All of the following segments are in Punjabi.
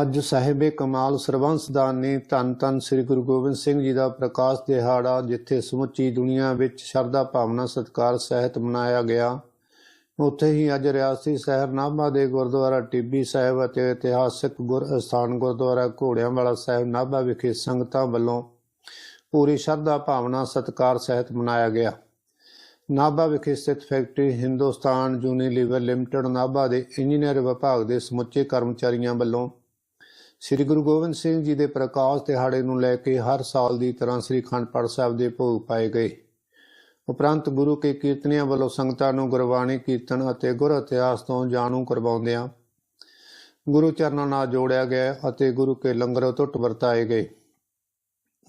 ਅੱਜ ਸਾਹਿਬੇ ਕਮਾਲ ਸਰਬੰਸ ਦਾਨੀ ਧੰਨ ਧੰਨ ਸ੍ਰੀ ਗੁਰੂ ਗੋਬਿੰਦ ਸਿੰਘ ਜੀ ਦਾ ਪ੍ਰਕਾਸ਼ ਦਿਹਾੜਾ, ਜਿੱਥੇ ਸਮੁੱਚੀ ਦੁਨੀਆ ਵਿੱਚ ਸ਼ਰਧਾ ਭਾਵਨਾ ਸਤਿਕਾਰ ਸਹਿਤ ਮਨਾਇਆ ਗਿਆ। ਉੱਥੇ ਹੀ ਅੱਜ ਰਿਆਸਤੀ ਸ਼ਹਿਰ ਨਾਭਾ ਦੇ ਗੁਰਦੁਆਰਾ ਟਿੱਬੀ ਸਾਹਿਬ ਅਤੇ ਇਤਿਹਾਸਕ ਗੁਰ ਅਸਥਾਨ ਗੁਰਦੁਆਰਾ ਘੋੜਿਆਂ ਵਾਲਾ ਸਾਹਿਬ ਨਾਭਾ ਵਿਖੇ ਸੰਗਤਾਂ ਵੱਲੋਂ ਪੂਰੀ ਸ਼ਰਧਾ ਭਾਵਨਾ ਸਤਿਕਾਰ ਸਹਿਤ ਮਨਾਇਆ ਗਿਆ। ਨਾਭਾ ਵਿਖੇ ਸਥਿਤ factory Hindustan Unilever Limited Nabha ਦੇ ਇੰਜੀਨੀਅਰ ਵਿਭਾਗ ਦੇ ਸਮੁੱਚੇ ਕਰਮਚਾਰੀਆਂ ਵੱਲੋਂ ਸ੍ਰੀ ਗੁਰੂ ਗੋਬਿੰਦ ਸਿੰਘ ਜੀ ਦੇ ਪ੍ਰਕਾਸ਼ ਦਿਹਾੜੇ ਨੂੰ ਲੈ ਕੇ ਹਰ ਸਾਲ ਦੀ ਤਰ੍ਹਾਂ ਸ੍ਰੀ ਅਖੰਡ ਪਾਠ ਸਾਹਿਬ ਦੇ ਭੋਗ ਪਾਏ ਗਏ। ਉਪਰੰਤ ਗੁਰੂ ਕੇ ਕੀਰਤਨੀਆਂ ਵੱਲੋਂ ਸੰਗਤਾਂ ਨੂੰ ਗੁਰਬਾਣੀ ਕੀਰਤਨ ਅਤੇ ਗੁਰ ਇਤਿਹਾਸ ਤੋਂ ਜਾਣੂ ਕਰਵਾਉਂਦਿਆਂ ਗੁਰੂ ਚਰਨਾਂ ਨਾਲ ਜੋੜਿਆ ਗਿਆ ਅਤੇ ਗੁਰੂ ਕੇ ਲੰਗਰ ਟੁੱਟ ਵਰਤਾਏ ਗਏ।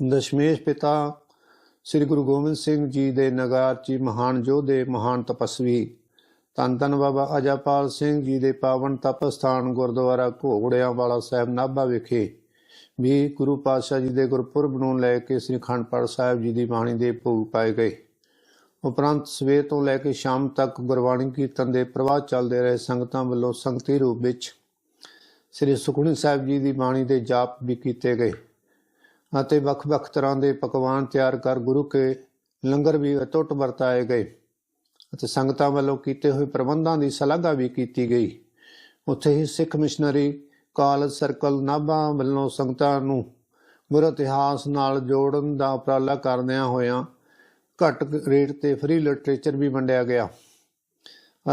ਦਸ਼ਮੇਸ਼ ਪਿਤਾ ਸ੍ਰੀ ਗੁਰੂ ਗੋਬਿੰਦ ਸਿੰਘ ਜੀ ਦੇ ਨਗਾਰਚੀ ਮਹਾਨ ਯੋਧੇ, ਮਹਾਨ ਤਪਸਵੀ। ਧੰਨ ਧੰਨ ਬਾਬਾ ਅਜਾਪਾਲ ਸਿੰਘ ਜੀ ਦੇ ਪਾਵਨ ਤਪ ਸਥਾਨ ਗੁਰਦੁਆਰਾ ਘੋੜਿਆਂ ਵਾਲਾ ਸਾਹਿਬ ਨਾਭਾ ਵਿਖੇ ਵੀ ਗੁਰੂ ਪਾਤਸ਼ਾਹ ਜੀ ਦੇ ਗੁਰਪੁਰਬ ਨੂੰ ਲੈ ਕੇ ਸ੍ਰੀ ਅਖੰਡ ਪਾਠ ਸਾਹਿਬ ਜੀ ਦੀ ਬਾਣੀ ਦੇ ਭੋਗ ਪਾਏ ਗਏ। ਉਪਰੰਤ ਸਵੇਰ ਤੋਂ ਲੈ ਕੇ ਸ਼ਾਮ ਤੱਕ ਗੁਰਬਾਣੀ ਕੀਰਤਨ ਦੇ ਪ੍ਰਵਾਹ ਚੱਲਦੇ ਰਹੇ ਸੰਗਤਾਂ ਵੱਲੋਂ ਸੰਗਤੀ ਰੂਪ ਵਿੱਚ ਸ੍ਰੀ ਸੁਖਮਨੀ ਸਾਹਿਬ ਜੀ ਦੀ ਬਾਣੀ ਦੇ ਜਾਪ ਵੀ ਕੀਤੇ ਗਏ। ਅਤੇ ਵੱਖ-ਵੱਖ ਤਰ੍ਹਾਂ ਦੇ ਪਕਵਾਨ ਤਿਆਰ ਕਰ ਗੁਰੂ ਕੇ ਲੰਗਰ ਵੀ ਅਟੁੱਟ ਵਰਤਾਏ ਗਏ ਅਤੇ ਸੰਗਤਾਂ ਵੱਲੋਂ ਕੀਤੇ ਹੋਏ ਪ੍ਰਬੰਧਾਂ ਦੀ ਸ਼ਲਾਘਾ ਵੀ ਕੀਤੀ ਗਈ। ਉੱਥੇ ਹੀ Sikh missionary college circle Nabha ਵੱਲੋਂ ਸੰਗਤਾਂ ਨੂੰ ਗੁਰ ਇਤਿਹਾਸ ਨਾਲ ਜੋੜਨ ਦਾ ਉਪਰਾਲਾ ਕਰਦਿਆਂ ਹੋਇਆਂ ਘੱਟ ਰੇਟ ਤੇ ਫ੍ਰੀ ਲਿਟਰੇਚਰ ਵੀ ਵੰਡਿਆ ਗਿਆ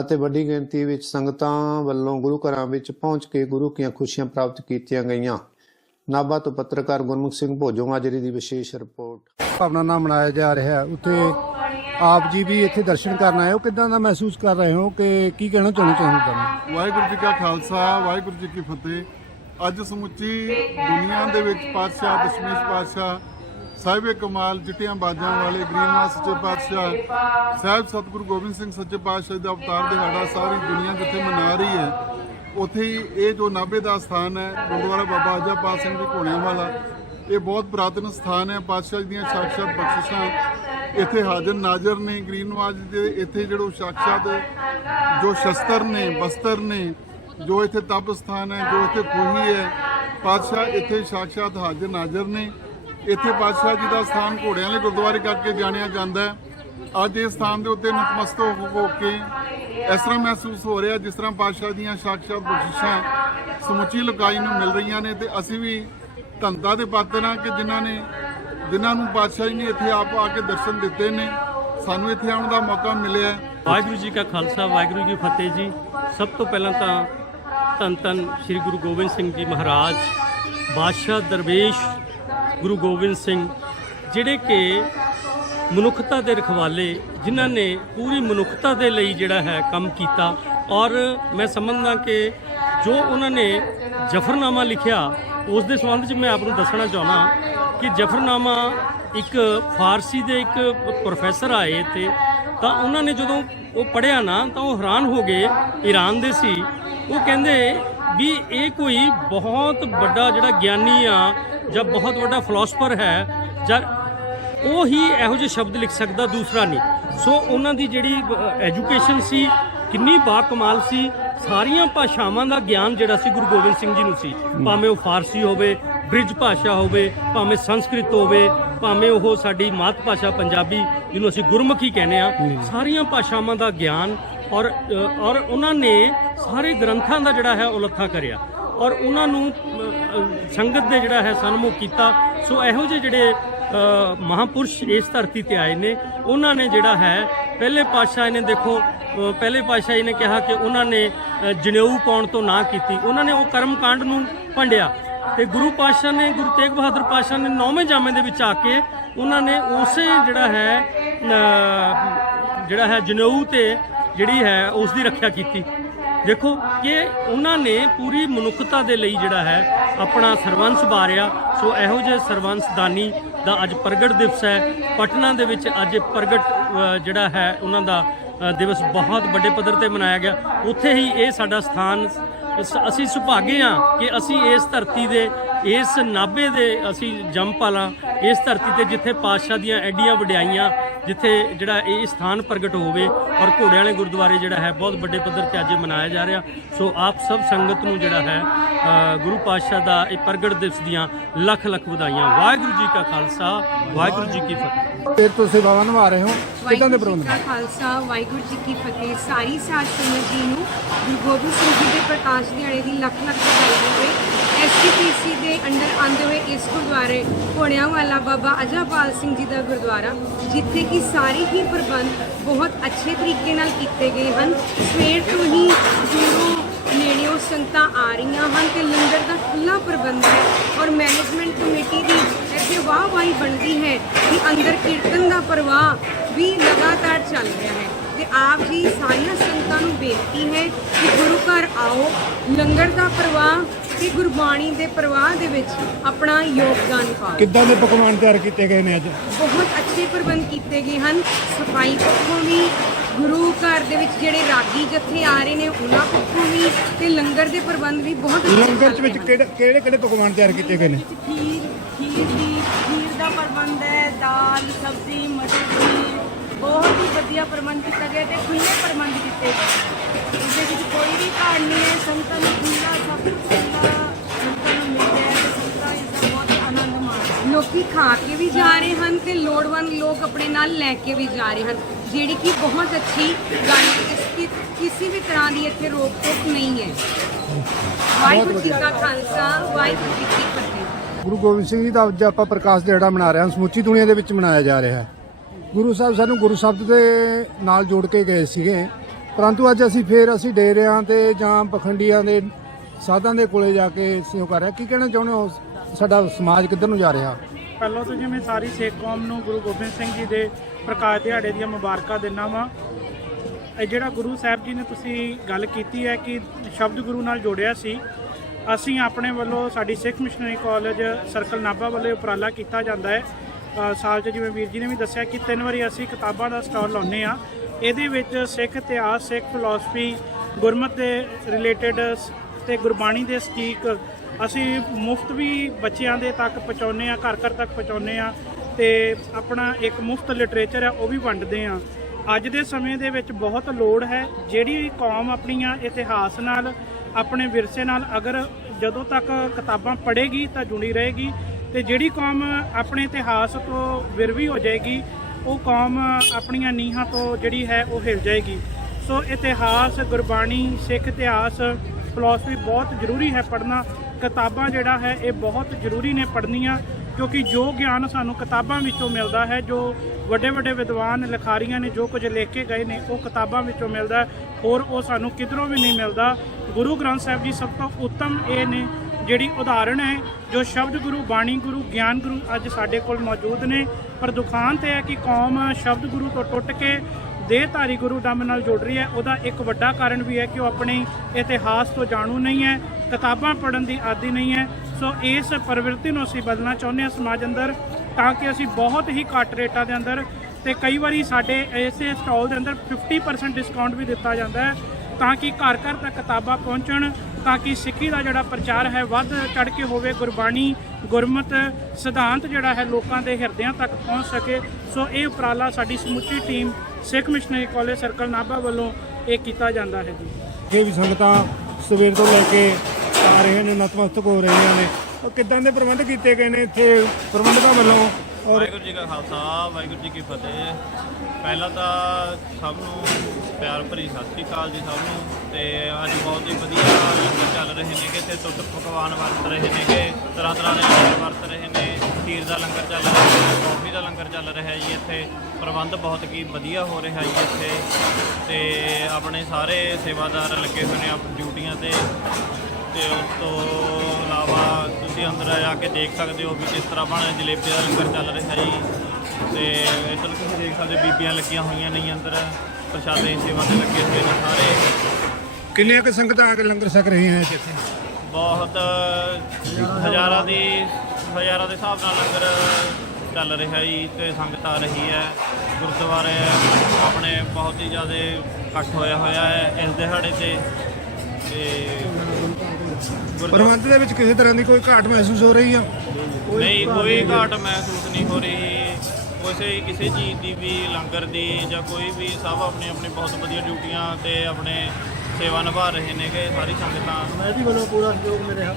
ਅਤੇ ਵੱਡੀ ਗਿਣਤੀ ਵਿੱਚ ਸੰਗਤਾਂ ਵੱਲੋਂ ਗੁਰੂ ਘਰਾਂ ਵਿੱਚ ਪਹੁੰਚ ਕੇ ਗੁਰੂ ਕੀਆਂ ਖੁਸ਼ੀਆਂ ਪ੍ਰਾਪਤ ਕੀਤੀਆਂ ਗਈਆਂ। ਨਾਭਾ ਤੋਂ ਪੱਤਰਕਾਰ ਗੁਰਮੁਖ ਸਿੰਘ ਭੋਜੋ ਮਾਜਰੀ ਦੀ ਵਿਸ਼ੇਸ਼ ਰਿਪੋਰਟ। ਭਾਵਨਾ ਨਾਲ ਮਨਾਇਆ ਜਾ ਰਿਹਾ ਹੈ। ਉੱਥੇ ਆਪ ਜੀ ਵੀ ਇੱਥੇ ਦਰਸ਼ਨ ਕਰਨ ਆਏ ਹੋ? ਕਿਦਾਂ ਦਾ ਮਹਿਸੂਸ ਕਰ ਰਹੇ ਹੋ ਕਿ ਕੀ ਕਹਿਣਾ ਚਾਹੁੰਦੇ ਤੁਹਾਨੂੰ ਵਾਹਿਗੁਰੂ ਜੀ ਕਾ ਖਾਲਸਾ ਵਾਹਿਗੁਰੂ ਜੀ ਕੀ ਫਤਿਹ। ਅੱਜ ਸਮੁੱਚੀ ਦੁਨੀਆ ਦੇ ਵਿੱਚ ਪਾਤਸ਼ਾਹ ਦਸ਼ਮੇਸ਼ ਪਾਤਸ਼ਾਹ ਸਾਹਿਬੇ ਕਮਾਲ ਚਿੱਟੀਆਂ ਬਾਜਾਂ ਵਾਲੇ ਗਰੀਨਵਾਸ ਸੱਚੇ ਪਾਤਸ਼ਾਹ ਸਾਹਿਬ ਸਤਿਗੁਰੂ ਗੋਬਿੰਦ ਸਿੰਘ ਸੱਚੇ ਪਾਤਸ਼ਾਹ ਦਾ ਅਵਤਾਰ ਦਿਹਾੜਾ ਸਾਰੀ ਦੁਨੀਆ ਜਿੱਥੇ ਮਨਾ ਰਹੀ ਹੈ। ਉੱਥੇ ਹੀ ਇਹ ਜੋ ਨਾਭੇ ਦਾ ਸਥਾਨ ਹੈ, ਗੁਰਦੁਆਰਾ ਬਾਬਾ ਅਜਾਪਾਲ ਸਿੰਘ ਜੀ ਘੋੜਿਆਂ ਵਾਲਾ, ਇਹ ਬਹੁਤ ਪੁਰਾਤਨ ਸਥਾਨ ਹੈ, ਪਾਤਸ਼ਾਹ ਜੀ ਦੀਆਂ ਸਾਖਸ਼ਾਤ ਬਖਸ਼ਿਸ਼ਾਂ ਇੱਥੇ ਹਾਜ਼ਰ ਨਾਜ਼ਰ ਨੇ, ਗ੍ਰੀਨਵਾਜ ਦੇ ਇੱਥੇ ਜਿਹੜੋ ਸਾਖਸ਼ਾਤ ਜੋ ਸ਼ਸਤਰ ਨੇ, ਬਸਤਰ ਨੇ, ਜੋ ਇੱਥੇ ਤਪ ਸਥਾਨ ਹੈ, ਜੋ ਇੱਥੇ ਖੂਹੀ ਹੈ, ਪਾਤਸ਼ਾਹ ਇੱਥੇ ਸਾਖਸ਼ਾਤ ਹਾਜ਼ਰ ਨਾਜ਼ਰ ਨੇ। ਇੱਥੇ ਪਾਤਸ਼ਾਹ ਜੀ ਦਾ ਸਥਾਨ ਘੋੜਿਆਂ ਵਾਲੇ ਗੁਰਦੁਆਰੇ ਕਰਕੇ ਜਾਣਿਆ ਜਾਂਦਾ ਹੈ। ਅੱਜ ਇਸ ਸਥਾਨ ਦੇ ਉੱਤੇ ਨਤਮਸਤਕ ਹੋ ਹੋ ਕੇ ਇਸ ਤਰ੍ਹਾਂ ਮਹਿਸੂਸ ਹੋ ਰਿਹਾ ਜਿਸ ਤਰ੍ਹਾਂ ਪਾਤਸ਼ਾਹ ਦੀਆਂ ਸਾਖਸ਼ਾਤ ਬਖਸ਼ਿਸ਼ਾਂ ਸਮੁੱਚੀ ਲੋਕਾਈ ਨੂੰ ਮਿਲ ਰਹੀਆਂ ਨੇ ਤੇ ਅਸੀਂ ਵੀ ਧੰਦਾ ਦੇ ਪਾਤਰ ਹਾਂ ਕਿ ਜਿਨ੍ਹਾਂ ਨੇ ਜਿਨ੍ਹਾਂ ਨੂੰ ਪਾਤਸ਼ਾਹ ਜੀ ਨੇ ਇੱਥੇ ਆਪ ਆ ਕੇ ਦਰਸ਼ਨ ਦਿੱਤੇ ਨੇ। ਸਾਨੂੰ ਇੱਥੇ ਆਉਣ ਦਾ ਮੌਕਾ ਮਿਲਿਆ ਵਾਹਿਗੁਰੂ ਜੀ ਕਾ ਖਾਲਸਾ, ਵਾਹਿਗੁਰੂ ਜੀ ਫਤਿਹ ਜੀ। ਸਭ ਤੋਂ ਪਹਿਲਾਂ ਤਾਂ ਧੰਨ ਧੰਨ ਸ੍ਰੀ ਗੁਰੂ ਗੋਬਿੰਦ ਸਿੰਘ ਜੀ ਮਹਾਰਾਜ, ਬਾਦਸ਼ਾਹ ਦਰਵੇਸ਼ ਗੁਰੂ ਗੋਬਿੰਦ ਸਿੰਘ, ਜਿਹੜੇ ਕਿ ਮਨੁੱਖਤਾ ਦੇ ਰਖਵਾਲੇ ਜਿਨ੍ਹਾਂ ਨੇ ਪੂਰੀ ਮਨੁੱਖਤਾ ਦੇ ਲਈ ਜਿਹੜਾ ਹੈ ਕੰਮ ਕੀਤਾ। ਔਰ ਮੈਂ ਸਮਝਦਾ ਕਿ ਜੋ ਉਹਨਾਂ ਨੇ ਜਫਰਨਾਮਾ ਲਿਖਿਆ, ਉਸ ਦੇ ਸੰਬੰਧ 'ਚ ਮੈਂ ਆਪ ਨੂੰ ਦੱਸਣਾ ਚਾਹੁੰਦਾ ਕਿ ਜਫਰਨਾਮਾ ਇੱਕ ਫਾਰਸੀ ਦੇ ਇੱਕ ਪ੍ਰੋਫੈਸਰ ਆਏ ਇੱਥੇ ਤਾਂ ਉਹਨਾਂ ਨੇ ਜਦੋਂ ਉਹ ਪੜਿਆ ਨਾ, ਤਾਂ ਉਹ ਹੈਰਾਨ ਹੋ ਗਏ ਈਰਾਨ ਦੇ ਸੀ। ਉਹ ਕਹਿੰਦੇ ਵੀ ਇਹ ਕੋਈ ਬਹੁਤ ਵੱਡਾ ਜਿਹੜਾ ਗਿਆਨੀ ਆ ਜਾਂ ਬਹੁਤ ਵੱਡਾ ਫਿਲਾਸਫਰ ਹੈ ਜਾਂ ਉਹ ਹੀ ਇਹੋ ਜਿਹੇ ਸ਼ਬਦ ਲਿਖ ਸਕਦਾ, ਦੂਸਰਾ ਨਹੀਂ। ਸੋ ਉਹਨਾਂ ਦੀ ਜਿਹੜੀ ਐਜੂਕੇਸ਼ਨ ਸੀ, ਕਿੰਨੀ ਬਾ ਕਮਾਲ ਸੀ, ਸਾਰੀਆਂ ਭਾਸ਼ਾਵਾਂ ਦਾ ਗਿਆਨ ਜਿਹੜਾ ਸੀ ਗੁਰੂ ਗੋਬਿੰਦ ਸਿੰਘ ਜੀ ਨੂੰ ਸੀ। ਭਾਵੇਂ ਉਹ ਫਾਰਸੀ ਹੋਵੇ, ਬ੍ਰਿਜ ਭਾਸ਼ਾ ਹੋਵੇ, ਭਾਵੇਂ ਸੰਸਕ੍ਰਿਤ ਹੋਵੇ, ਭਾਵੇਂ ਉਹ ਸਾਡੀ ਮਾਤ ਭਾਸ਼ਾ ਪੰਜਾਬੀ, ਜਿਹਨੂੰ ਅਸੀਂ ਗੁਰਮੁਖੀ ਕਹਿੰਦੇ ਆ ਸਾਰੀਆਂ ਭਾਸ਼ਾਵਾਂ ਦਾ ਗਿਆਨ ਔਰ ਔਰ ਉਹਨਾਂ ਨੇ ਸਾਰੇ ਗ੍ਰੰਥਾਂ ਦਾ ਜਿਹੜਾ ਹੈ ਉਲੱਥਾ ਕਰਿਆ। ਔਰ ਉਹਨਾਂ ਨੂੰ ਸੰਗਤ ਦੇ ਜਿਹੜਾ ਹੈ ਸਨਮੁਖ ਕੀਤਾ। ਸੋ ਇਹੋ ਜਿਹੇ ਜਿਹੜੇ ਮਹਾਪੁਰਸ਼ ਇਸ ਧਰਤੀ ਤੇ ਆਏ ਨੇ। ਉਹਨਾਂ ਨੇ ਜਿਹੜਾ ਹੈ, ਪਹਿਲੇ ਪਾਤਸ਼ਾਹ ਨੇ ਦੇਖੋ ਪਹਿਲੇ ਪਾਤਸ਼ਾਹ ਜੀ ਨੇ ਕਿਹਾ ਕਿ ਉਹਨਾਂ ਨੇ ਜਨੇਊ ਪਾਉਣ ਤੋਂ ਨਾ ਕੀਤੀ। ਉਹਨਾਂ ਨੇ ਉਹ ਕਰਮ ਕਾਂਡ ਨੂੰ ਭੰਡਿਆ ਤੇ ਗੁਰੂ ਪਾਤਸ਼ਾਹ ਨੇ, ਗੁਰੂ ਤੇਗ ਬਹਾਦਰ ਪਾਤਸ਼ਾਹ ਨੇ ਨੌਵੇਂ ਜਾਮੇ ਦੇ ਵਿੱਚ ਆ ਕੇ ਉਹਨਾਂ ਨੇ ਉਸੇ ਜਿਹੜਾ ਹੈ ਜਿਹੜਾ ਹੈ ਜਨੇਊ ਤੇ ਜਿਹੜੀ ਹੈ ਉਸ ਦੀ ਰੱਖਿਆ ਕੀਤੀ। ਦੇਖੋ ਕਿ ਉਹਨਾਂ ਨੇ ਪੂਰੀ ਮਨੁੱਖਤਾ ਦੇ ਲਈ ਜਿਹੜਾ ਹੈ, ਆਪਣਾ ਸਰਵੰਸ ਬਾਰਿਆ ਸੋ ਇਹੋ ਜਿਹੇ ਸਰਵੰਸਦਾਨੀ ਦਾ ਅੱਜ ਪ੍ਰਗਟ ਦਿਵਸ ਹੈ। ਪਟਨਾ ਦੇ ਵਿੱਚ ਅੱਜ ਪ੍ਰਗਟ ਜਿਹੜਾ ਹੈ, ਉਹਨਾਂ ਦਾ ਦਿਵਸ ਬਹੁਤ ਵੱਡੇ ਪੱਧਰ ਤੇ ਮਨਾਇਆ ਗਿਆ। ਉੱਥੇ ਹੀ ਇਹ ਸਾਡਾ ਸਥਾਨ ਅਸੀਂ ਸੁਭਾਗੇ ਹਾਂ ਕਿ ਅਸੀਂ ਇਸ ਧਰਤੀ ਦੇ ਇਸ ਨਾਭੇ ਦੇ ਅਸੀਂ ਜੰਮ ਪਾਲਾਂ ਇਸ ਧਰਤੀ ਤੇ ਜਿੱਥੇ ਪਾਤਸ਼ਾਹ ਦੀਆਂ ਐਡੀਆਂ ਵਡਿਆਈਆਂ ਜਿੱਥੇ ਜਿਹੜਾ ਇਹ ਸਥਾਨ ਪ੍ਰਗਟ ਹੋਵੇ ਔਰ ਘੋੜਿਆਂ ਵਾਲੇ ਗੁਰਦੁਆਰੇ ਜਿਹੜਾ ਹੈ ਬਹੁਤ ਵੱਡੇ ਪੱਧਰ ਤੇ ਅੱਜ ਮਨਾਇਆ ਜਾ ਰਿਹਾ। ਸੋ ਆਪ ਸਭ ਸੰਗਤ ਨੂੰ ਜਿਹੜਾ ਹੈ ਗੁਰੂ ਪਾਤਸ਼ਾਹ ਦਾ ਇਹ ਪ੍ਰਗਟ ਦਿਵਸ ਦੀਆਂ ਲੱਖ ਲੱਖ ਵਧਾਈਆਂ। ਵਾਹਿਗੁਰੂ ਜੀ ਕਾ ਖਾਲਸਾ ਵਾਹਿਗੁਰੂ ਜੀ ਕੀ ਫਤਿਹ। ਫਿਰ ਤੋਂ ਸੇਵਾਵਾਂ ਨਿਭਾ ਰਹੇ ਹੋ? ਕਿੱਦਾਂ ਦੇ ਵਾਹਿਗੁਰੂ ਜੀ ਪ੍ਰਬੰਧ ਕਾ ਖਾਲਸਾ ਵਾਹਿਗੁਰੂ ਜੀ ਕੀ ਫਤਿਹ। ਸਾਰੀ ਸਾਧ ਸੰਗਤ ਜੀ ਨੂੰ ਗੁਰੂ ਗੋਬਿੰਦ ਸਿੰਘ ਜੀ ਦੇ ਪ੍ਰਕਾਸ਼ ਦਿਹਾੜੇ ਦੀ ਲੱਖ ਲੱਖ ਵਧਾਈ ਹੋਵੇ। ਐਸਜੀਪੀਸੀ ਦੇ ਅੰਡਰ ਆਉਂਦੇ ਹੋਏ ਇਸ ਗੁਰਦੁਆਰੇ ਘੋੜਿਆਂ ਵਾਲਾ ਬਾਬਾ ਅਜਾਪਾਲ ਸਿੰਘ ਜੀ ਦਾ ਗੁਰਦੁਆਰਾ, ਜਿੱਥੇ ਕਿ ਸਾਰੇ ਹੀ ਪ੍ਰਬੰਧ ਬਹੁਤ ਅੱਛੇ ਤਰੀਕੇ ਨਾਲ ਕੀਤੇ ਗਏ ਹਨ। ਸਵੇਰ ਤੋਂ ਹੀ ਦੂਰੋਂ ਨੇੜਿਓਂ ਸੰਗਤਾਂ ਆ ਰਹੀਆਂ ਹਨ ਤੇ ਲੰਗਰ ਦਾ ਖੁੱਲਾ ਪ੍ਰਬੰਧ ਹੈ ਔਰ ਮੈਨੇਜਮੈਂਟ ਕਮੇਟੀ ਦੀ ਇੱਥੇ ਵਾਹ ਵਾਹੀ ਬਣਦੀ ਹੈ ਕਿ ਅੰਦਰ ਕੀਰਤਨ ਦਾ ਪ੍ਰਵਾਹ ਵੀ ਲਗਾਤਾਰ ਚੱਲ ਰਿਹਾ ਹੈ। ਤੇ ਆਪ ਜੀ ਸਾਰੀਆਂ ਸੰਗਤਾਂ ਨੂੰ ਬੇਨਤੀ ਹੈ ਕਿ ਗੁਰੂ ਘਰ ਆਓ ਲੰਗਰ ਦਾ ਪ੍ਰਵਾਹ ਤੇ ਗੁਰਬਾਣੀ ਦੇ ਪ੍ਰਵਾਹ ਦੇ ਵਿੱਚ ਆਪਣਾ ਯੋਗਦਾਨ ਪਾਓ। ਕਿੱਦਾਂ ਦੇ ਪਕਵਾਨ ਤਿਆਰ ਕੀਤੇ ਗਏ ਨੇ ਅੱਜ? ਬਹੁਤ ਅੱਛੇ ਪ੍ਰਬੰਧ ਕੀਤੇ ਗਏ ਹਨ। ਸਫ਼ਾਈ ਪੱਖੋਂ ਵੀ ਗੁਰੂ ਘਰ ਦੇ ਵਿੱਚ ਜਿਹੜੇ ਰਾਗੀ ਜਥੇ ਆ ਰਹੇ ਨੇ ਉਹਨਾਂ ਪੱਖੋਂ ਵੀ ਤੇ ਲੰਗਰ ਦੇ ਪ੍ਰਬੰਧ ਵੀ ਬਹੁਤ ਅੱਛੇ ਲੰਗਰ ਚ ਵਿੱਚ। ਕਿਹੜੇ ਕਿਹੜੇ ਕਿਹੜੇ ਪਕਵਾਨ ਤਿਆਰ ਕੀਤੇ ਗਏ ਨੇ? ਖੀਰ ਖੀਰ ਦੀ ਖੀਰ ਦਾ ਪ੍ਰਬੰਧ ਹੈ ਦਾਲ ਸਬਜ਼ੀ ਮਟਰ ਪਨੀਰ। ਬਹੁਤ ਹੀ ਵਧੀਆ ਪ੍ਰਬੰਧ ਕੀਤਾ ਗਿਆ ਤੇ ਖੁੱਲੇ ਪ੍ਰਬੰਧ ਕੀਤੇ ਗਏ। ਇਸਦੇ ਵਿੱਚ ਕੋਈ ਵੀ ਘਾਟ ਨਹੀਂ ਹੈ ਸੰਗਤਾਂ ਨੂੰ ਖੁੱਲਾ ਸਭ ਕੁਝ ਖੁੱਲਾ ਸੰਗਤਾਂ ਨੂੰ ਮਿਲ ਰਿਹਾ ਹੈ ਤੇ ਸੰਗਤਾਂ ਇਸ ਦਾ ਬਹੁਤ ਆਨੰਦ ਮਾਣ। ਲੋਕੀ ਖਾ ਕੇ ਵੀ ਜਾ ਰਹੇ ਹਨ ਤੇ ਲੋੜਵੰਦ ਲੋਕ ਆਪਣੇ ਨਾਲ ਲੈ ਕੇ ਵੀ ਜਾ ਰਹੇ ਹਨ ਜਿਹੜੀ ਕਿ ਬਹੁਤ ਅੱਛੀ ਗੱਲ ਹੈ। ਇਸ ਕੀ ਕਿਸੇ ਵੀ ਤਰ੍ਹਾਂ ਦੀ ਇੱਥੇ ਰੋਕ ਟੋਕ ਨਹੀਂ ਹੈ। ਵਾਹਿਗੁਰੂ ਜੀ ਕਾ ਖਾਲਸਾ ਵਾਹਿਗੁਰੂ ਜੀ ਕੀ ਫਤਿਹ। ਗੁਰੂ ਗੋਬਿੰਦ ਸਿੰਘ ਜੀ ਦਾ ਅੱਜ ਆਪਾਂ ਪ੍ਰਕਾਸ਼ ਦਿਹਾੜਾ ਮਨਾ ਰਹੇ ਹਾਂ। ਸਮੁੱਚੀ ਦੁਨੀਆ ਦੇ ਵਿੱਚ ਮਨਾਇਆ ਜਾ ਰਿਹਾ ਹੈ। ਗੁਰੂ ਸਾਹਿਬ ਸਾਨੂੰ ਗੁਰੂ ਸ਼ਬਦ ਦੇ ਨਾਲ ਜੋੜ ਕੇ ਗਏ ਸੀਗੇ। ਪਰੰਤੂ ਅੱਜ ਅਸੀਂ ਫੇਰ ਅਸੀਂ ਡੇਰਿਆਂ ਤੇ ਜਾਂ ਪਖੰਡੀਆਂ ਦੇ ਸਾਧਾਂ ਦੇ ਕੋਲੇ ਜਾ ਕੇ ਸੇਵਾ ਕਰ ਰਿਹਾ। ਕੀ ਕਹਿਣਾ ਚਾਹੁੰਦੇ ਹੋ? ਸਾਡਾ ਸਮਾਜ ਕਿੱਧਰ ਨੂੰ ਜਾ ਰਿਹਾ? ਪਹਿਲਾਂ ਤੋਂ ਜਿਵੇਂ ਸਾਰੀ ਸਿੱਖ ਕੌਮ ਨੂੰ ਗੁਰੂ ਗੋਬਿੰਦ ਸਿੰਘ ਜੀ ਦੇ ਪ੍ਰਕਾਸ਼ ਦਿਹਾੜੇ ਦੀਆਂ ਮੁਬਾਰਕਾਂ ਦਿੰਦਾ ਵਾਂ। ਇਹ ਜਿਹੜਾ ਗੁਰੂ ਸਾਹਿਬ ਜੀ ਨੇ ਤੁਸੀਂ ਗੱਲ ਕੀਤੀ ਹੈ ਕਿ ਸ਼ਬਦ ਗੁਰੂ ਨਾਲ ਜੋੜਿਆ ਸੀ, ਅਸੀਂ ਆਪਣੇ ਵੱਲੋਂ ਸਾਡੀ Sikh missionary college circle Nabha ਵੱਲੋਂ ਉਪਰਾਲਾ ਕੀਤਾ ਜਾਂਦਾ ਹੈ। ਸਾਲ 'ਚ ਜਿਵੇਂ ਵੀਰ ਜੀ ਨੇ ਵੀ ਦੱਸਿਆ ਕਿ ਤਿੰਨ ਵਾਰੀ ਅਸੀਂ ਕਿਤਾਬਾਂ ਦਾ ਸਟਾਲ ਲਾਉਂਦੇ ਆ ਇਹਦੇ ਵਿੱਚ ਸਿੱਖ ਇਤਿਹਾਸ, ਸਿੱਖ ਫਿਲਾਸਫੀ ਗੁਰਮਤ ਦੇ ਰਿਲੇਟਡ ਤੇ ਗੁਰਬਾਣੀ ਦੇ ਸਟੀਕ ਅਸੀਂ ਮੁਫਤ ਵੀ ਬੱਚਿਆਂ ਦੇ ਤੱਕ ਪਹੁੰਚਾਉਂਦੇ ਆ ਘਰ ਘਰ ਤੱਕ ਪਹੁੰਚਾਉਂਦੇ ਆ ਤੇ ਆਪਣਾ ਇੱਕ ਮੁਫਤ ਲਿਟਰੇਚਰ ਹੈ, ਉਹ ਵੀ ਵੰਡਦੇ ਆ ਅੱਜ ਦੇ ਸਮੇਂ ਦੇ ਵਿੱਚ ਬਹੁਤ ਲੋੜ ਹੈ, ਜਿਹੜੀ ਕੌਮ ਆਪਣੀਆਂ ਇਤਿਹਾਸ ਨਾਲ, ਆਪਣੇ ਵਿਰਸੇ ਨਾਲ ਅਗਰ ਜਦੋਂ ਤੱਕ ਕਿਤਾਬਾਂ ਪੜ੍ਹੇਗੀ ਤਾਂ ਜੁੜੀ ਰਹੇਗੀ। ਤੇ ਜਿਹੜੀ ਕੌਮ ਆਪਣੇ ਇਤਿਹਾਸ ਤੋਂ ਵਿਰਵੀ ਹੋ ਜਾਏਗੀ, ਉਹ ਕੌਮ ਆਪਣੀਆਂ ਨੀਹਾਂ ਤੋਂ ਜਿਹੜੀ ਹੈ ਉਹ ਹਿਲ ਜਾਏਗੀ। ਸੋ ਇਤਿਹਾਸ, ਗੁਰਬਾਣੀ, ਸਿੱਖ ਇਤਿਹਾਸ ਫਿਲਾਸਫੀ ਬਹੁਤ ਜ਼ਰੂਰੀ ਹੈ ਪੜ੍ਹਨਾ। ਕਿਤਾਬਾਂ ਜਿਹੜਾ ਹੈ, ਇਹ ਬਹੁਤ ਜ਼ਰੂਰੀ ਨੇ ਪੜ੍ਹਨੀਆਂ, ਕਿਉਂਕਿ ਜੋ ਗਿਆਨ ਸਾਨੂੰ ਕਿਤਾਬਾਂ ਵਿੱਚੋਂ ਮਿਲਦਾ ਹੈ, ਜੋ ਵੱਡੇ ਵੱਡੇ ਵਿਦਵਾਨ ਲਿਖਾਰੀਆਂ ਨੇ ਜੋ ਕੁਝ ਲਿਖ ਕੇ ਗਏ ਨੇ, ਉਹ ਕਿਤਾਬਾਂ ਵਿੱਚੋਂ ਮਿਲਦਾ ਹੋਰ ਉਹ ਸਾਨੂੰ ਕਿਧਰੋਂ ਵੀ ਨਹੀਂ ਮਿਲਦਾ। ਗੁਰੂ ਗ੍ਰੰਥ ਸਾਹਿਬ ਜੀ ਸਭ ਤੋਂ ਉੱਤਮ ਇਹ ਨੇ ਜਿਹੜੀ ਉਦਾਹਰਣ ਹੈ, ਜੋ ਸ਼ਬਦ ਗੁਰੂ, ਬਾਣੀ ਗੁਰੂ, ਗਿਆਨ ਗੁਰੂ ਅੱਜ ਸਾਡੇ ਕੋਲ ਮੌਜੂਦ ਨੇ। ਪਰ ਦੁਖਾਂਤ ਤੇ ਹੈ ਕਿ ਕੌਮ ਸ਼ਬਦ ਗੁਰੂ ਤੋਂ ਟੁੱਟ ਕੇ ਦੇਹਧਾਰੀ ਗੁਰੂ ਡੰਮ ਨਾਲ ਜੁੜ ਰਹੀ ਹੈ। ਉਹਦਾ ਇੱਕ ਵੱਡਾ ਕਾਰਨ ਵੀ ਹੈ ਕਿ ਉਹ ਆਪਣੇ ਇਤਿਹਾਸ ਤੋਂ ਜਾਣੂ ਨਹੀਂ ਹੈ, ਕਿਤਾਬਾਂ ਪੜ੍ਹਨ ਦੀ ਆਦੀ ਨਹੀਂ ਹੈ। ਸੋ ਇਸ ਪ੍ਰਵਿਰਤੀ ਨੂੰ ਅਸੀਂ ਬਦਲਣਾ ਚਾਹੁੰਦੇ ਹਾਂ ਸਮਾਜ ਅੰਦਰ, ਤਾਂ ਕਿ ਅਸੀਂ ਬਹੁਤ ਹੀ ਘੱਟ ਰੇਟਾਂ ਦੇ ਅੰਦਰ ਤੇ ਕਈ ਵਾਰੀ ਸਾਡੇ ਇਸੇ ਸਟਾਲ ਦੇ ਅੰਦਰ 50% ਡਿਸਕਾਊਂਟ ਵੀ ਦਿੱਤਾ ਜਾਂਦਾ ਹੈ, ਤਾਂ ਕਿ ਘਰ ਘਰ ਤੱਕ ਕਿਤਾਬਾਂ ਪਹੁੰਚਣ। ਤਾਂ ਕਿ ਸਿੱਖੀ ਦਾ ਜਿਹੜਾ ਪ੍ਰਚਾਰ ਹੈ ਵੱਧ ਚੜ ਕੇ ਹੋਵੇ ਗੁਰਬਾਣੀ ਗੁਰਮਤ ਸਿਧਾਂਤ ਜਿਹੜਾ ਹੈ ਲੋਕਾਂ ਦੇ ਹਿਰਦਿਆਂ ਤੱਕ ਪਹੁੰਚ ਸਕੇ। ਸੋ ਇਹ ਉਪਰਾਲਾ ਸਾਡੀ ਸਮੁੱਚੀ team Sikh missionary college circle Nabha ਵੱਲੋਂ ਇਹ ਕੀਤਾ ਜਾਂਦਾ ਹੈ ਜੀ। ਇਹ ਵੀ ਸੰਗਤਾਂ ਸਵੇਰ ਤੋਂ ਲੈ ਕੇ ਆ ਰਹੇ ਨੇ ਨਤਮਸਤਕ ਹੋ ਰਹੀਆਂ ਨੇ। ਉਹ ਕਿੱਦਾਂ ਦੇ ਪ੍ਰਬੰਧ ਕੀਤੇ ਗਏ ਨੇ ਇੱਥੇ ਪ੍ਰਬੰਧਕਾਂ ਵੱਲੋਂ? ਔਰ ਵਾਹਿਗੁਰੂ ਜੀ ਕਾ ਖਾਲਸਾ ਵਾਹਿਗੁਰੂ ਜੀ ਕੀ ਫਤਿਹ। ਪਹਿਲਾਂ ਤਾਂ ਸਭ ਨੂੰ ਪਿਆਰ ਭਰੀ ਸਤਿ ਸ੍ਰੀ ਅਕਾਲ ਜੀ ਸਭ ਨੂੰ ਤੇ ਅੱਜ ਬਹੁਤ ਹੀ ਵਧੀਆ ਲੰਗਰ ਚੱਲ ਰਹੇ ਨੇਗੇ ਤੇ ਟੁੱਟ ਪਕਵਾਨ ਵਰਤ ਰਹੇ ਨੇਗੇ ਤਰ੍ਹਾਂ ਤਰ੍ਹਾਂ ਦੇ ਲੰਗਰ ਵਰਤ ਰਹੇ ਨੇ, ਖੀਰ ਦਾ ਲੰਗਰ ਚੱਲ ਰਿਹਾ ਹੈ, ਕੌਫੀ ਦਾ ਲੰਗਰ ਚੱਲ ਰਿਹਾ ਜੀ ਇੱਥੇ, ਪ੍ਰਬੰਧ ਬਹੁਤ ਕੀ ਵਧੀਆ ਹੋ ਰਿਹਾ ਜੀ ਇੱਥੇ, ਤੇ ਆਪਣੇ ਸਾਰੇ ਸੇਵਾਦਾਰ ਲੱਗੇ ਹੋਏ ਨੇ ਆਪਣੀ ਡਿਊਟੀਆਂ ਤੇ ਤੇ ਉਸ ਤੋਂ ਇਲਾਵਾ ਤੁਸੀਂ ਅੰਦਰ ਜਾ ਕੇ ਦੇਖ ਸਕਦੇ ਹੋ ਵੀ ਕਿਸ ਤਰ੍ਹਾਂ ਬਣ ਜਲੇਬੀ ਦਾ ਲੰਗਰ ਚੱਲ ਰਿਹਾ ਜੀ, ਤੇ ਇੱਧਰ ਤੁਸੀਂ ਦੇਖ ਸਕਦੇ ਬੀਬੀਆਂ ਲੱਗੀਆਂ ਹੋਈਆਂ ਨੇ ਜੀ ਅੰਦਰ, ਪ੍ਰਸ਼ਾਦੇ ਦੀ ਸੇਵਾ ਤੇ ਲੱਗੇ ਹੋਏ ਨੇ ਸਾਰੇ। ਕਿੰਨੀਆਂ ਕਿ ਸੰਗਤਾਂ ਆ ਕੇ ਲੰਗਰ ਸਕ ਰਹੀਆਂ ਇੱਥੇ? ਬਹੁਤ ਹਜ਼ਾਰਾਂ ਦੀ ਹਜ਼ਾਰਾਂ ਦੇ ਹਿਸਾਬ ਨਾਲ ਲੰਗਰ ਚੱਲ ਰਿਹਾ ਜੀ ਤੇ ਸੰਗਤ ਆ ਰਹੀ ਹੈ। ਗੁਰਦੁਆਰੇ ਆਪਣੇ ਬਹੁਤ ਹੀ ਜ਼ਿਆਦਾ ਇਕੱਠ ਹੋਇਆ ਹੋਇਆ ਹੈ ਇਸ ਦਿਹਾੜੇ ਤੇ। ਤੇ ਦੇ ਵਿੱਚ ਕਿਸੇ ਤਰ੍ਹਾਂ ਦੀ ਕੋਈ ਘਾਟ ਮਹਿਸੂਸ ਹੋ ਰਹੀ ਆ? ਨਹੀਂ ਕੋਈ ਘਾਟ ਮਹਿਸੂਸ ਨਹੀਂ ਹੋ ਰਹੀ। ਕੋਈ ਕਿਸੇ ਚੀਜ਼ ਦੀ ਵੀ ਲੰਗਰ ਦੀ ਜਾਂ ਕੋਈ ਵੀ ਸਭ ਆਪਣੀ ਆਪਣੀ ਬਹੁਤ ਵਧੀਆ ਡਿਊਟੀਆਂ ਤੇ ਆਪਣੇ ਸੇਵਾ ਨਿਭਾ ਰਹੇ ਨੇਗੇ ਸਾਰੀ ਸੰਗਤਾਂ। ਮੈਂ ਵੀ ਵੱਲੋਂ ਪੂਰਾ ਸਹਿਯੋਗ ਮੇਰੇ ਹੱਥ